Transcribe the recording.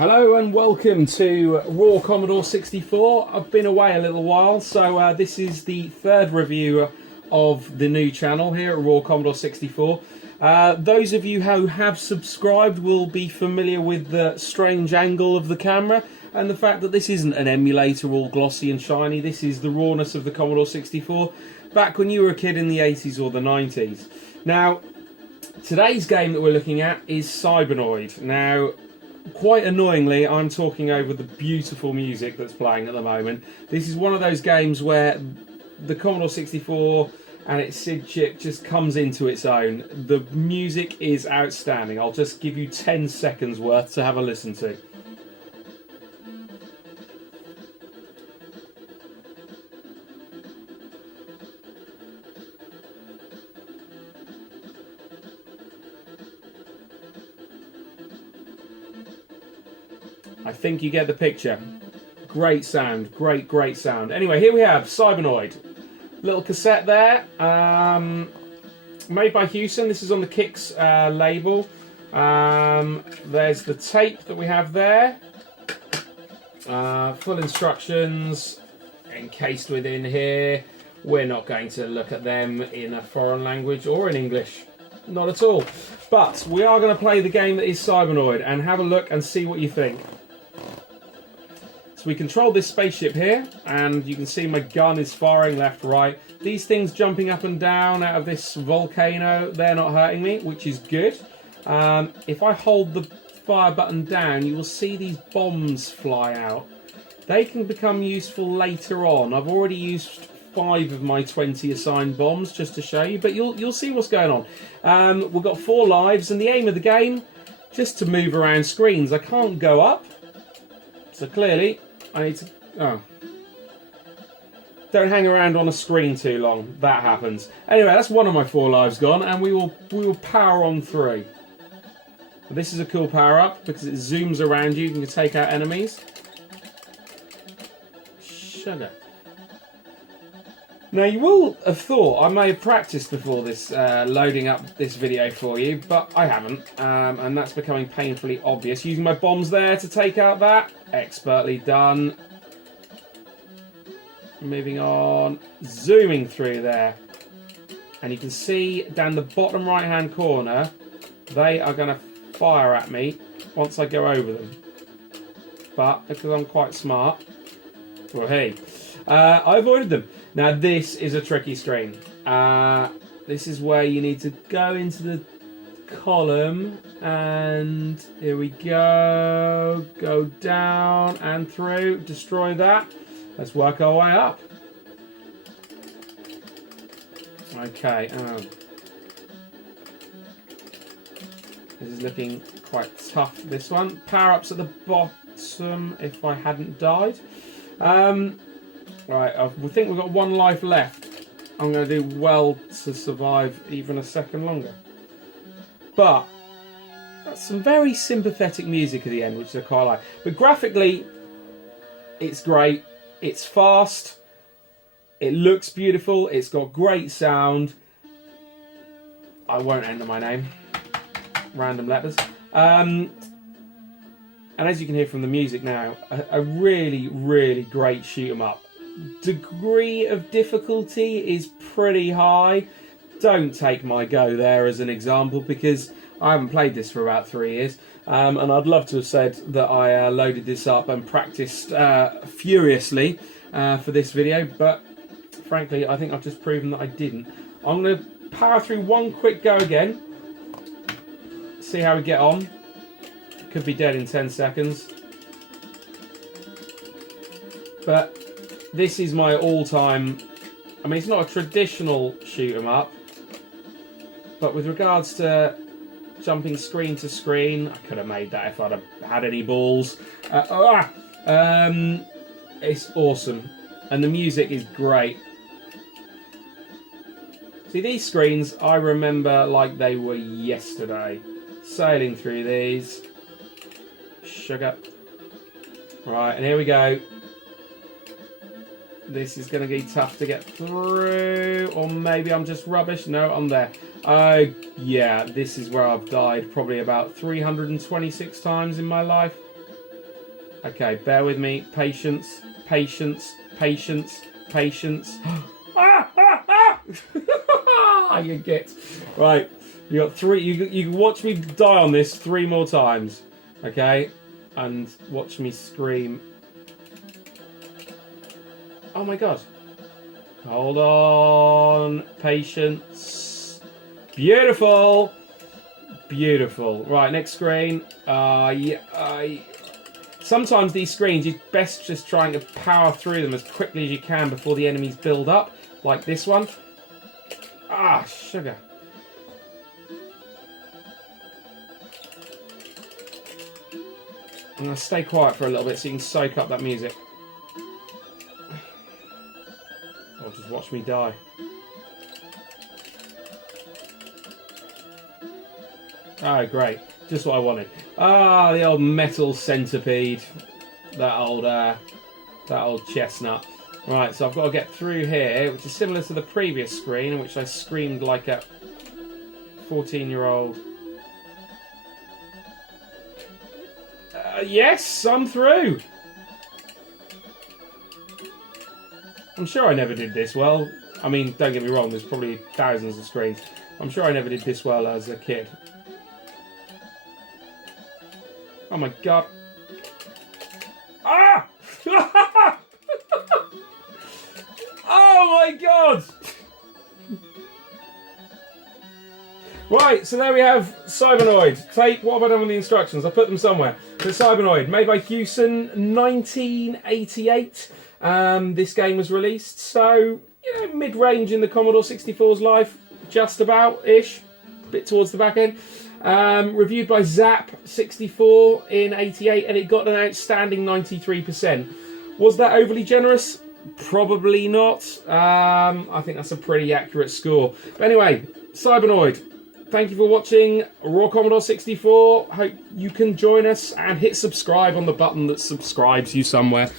Hello and welcome to Raw Commodore 64. I've been away a little while, so this is the third review of the new channel here at Raw Commodore 64. Those of you who have subscribed will be familiar with the strange angle of the camera and the fact that this isn't an emulator all glossy and shiny. This is the rawness of the Commodore 64 back when you were a kid in the 80s or the 90s. Now, today's game that we're looking at is Cybernoid. Now, quite annoyingly, I'm talking over the beautiful music that's playing at the moment. This is one of those games where the Commodore 64 and its SID chip just comes into its own. The music is outstanding. I'll just give you 10 seconds worth to have a listen to. I think you get the picture. Great sound, great sound. Anyway, here we have Cybernoid. Little cassette there, made by Houston. This is on the Kicks label. There's the tape that we have there. Full instructions encased within here. We're not going to look at them in a foreign language or in English. Not at all. But we are going to play the game that is Cybernoid and have a look and see what you think. So we control this spaceship here, and you can see my gun is firing left, right. These things jumping up and down out of this volcano, they're not hurting me, which is good. If I hold the fire button down, you will see these bombs fly out. They can become useful later on. I've already used 5 of my 20 assigned bombs just to show you, but you'll see what's going on. We've got 4 lives, and the aim of the game, just to move around screens. I can't go up, so clearly I need to... Oh. Don't hang around on a screen too long. That happens. Anyway, that's one of my 4 lives gone, and we will power on through. This is a cool power-up because it zooms around you. You can take out enemies. Sugar. Now, you will have thought I may have practiced before this, loading up this video for you, but I haven't, and that's becoming painfully obvious. Using my bombs there to take out that. Expertly done. Moving on. Zooming through there. And you can see down the bottom right-hand corner, they are going to fire at me once I go over them. But, because I'm quite smart, well, hey, I avoided them. Now this is a tricky screen. This is where you need to go into the column, and here we go. Go down and through, destroy that. Let's work our way up. Okay. This is looking quite tough, this one. Power-ups at the bottom if I hadn't died. Right, we think we've got 1 life left. I'm going to do well to survive even a second longer. But that's some very sympathetic music at the end, which I quite like. But graphically, it's great. It's fast. It looks beautiful. It's got great sound. I won't enter my name. Random letters. And as you can hear from the music now, a really great shoot 'em up. Degree of difficulty is pretty high. Don't take my go there as an example, because I haven't played this for about 3 years, and I'd love to have said that I loaded this up and practiced furiously for this video, but frankly I think I've just proven that I didn't. I'm going to power through one quick go again, see how we get on. Could be dead in 10 seconds, but this is my all-time... I mean, it's not a traditional shoot 'em up, but with regards to jumping screen to screen, I could have made that if I'd have had any balls. It's awesome, and the music is great. See, these screens I remember like they were yesterday. Sailing through these. Sugar. Right, and here we go. This is going to be tough to get through, or maybe I'm just rubbish. No, I'm there. Oh, yeah, this is where I've died probably about 326 times in my life. Okay, bear with me. Patience, patience, patience, patience. Ah, ah, ah! You get right. You got 3. You can watch me die on this 3 more times, okay? And watch me scream. Oh my god! Hold on, patience. Beautiful, beautiful. Right, next screen. Sometimes these screens, you're best just trying to power through them as quickly as you can before the enemies build up, like this one. Ah, sugar. I'm going to stay quiet for a little bit so you can soak up that music. Or just watch me die. Oh, great. Just what I wanted. Ah, the old metal centipede. That old chestnut. Right, so I've got to get through here, which is similar to the previous screen, in which I screamed like a 14-year-old. Yes, I'm through. I'm sure I never did this well. I mean, don't get me wrong, there's probably thousands of screens. I'm sure I never did this well as a kid. Oh my god. Ah! Oh my god! Right, so there we have Cybernoid. Tape, what have I done with the instructions? I put them somewhere. So Cybernoid, made by Hewson, 1988. This game was released, so, you know, mid-range in the Commodore 64's life, just about-ish, bit towards the back end. Reviewed by Zap64 in 88, and it got an outstanding 93%. Was that overly generous? Probably not. I think that's a pretty accurate score. But anyway, Cybernoid. Thank you for watching Raw Commodore 64. Hope you can join us and hit subscribe on the button that subscribes you somewhere.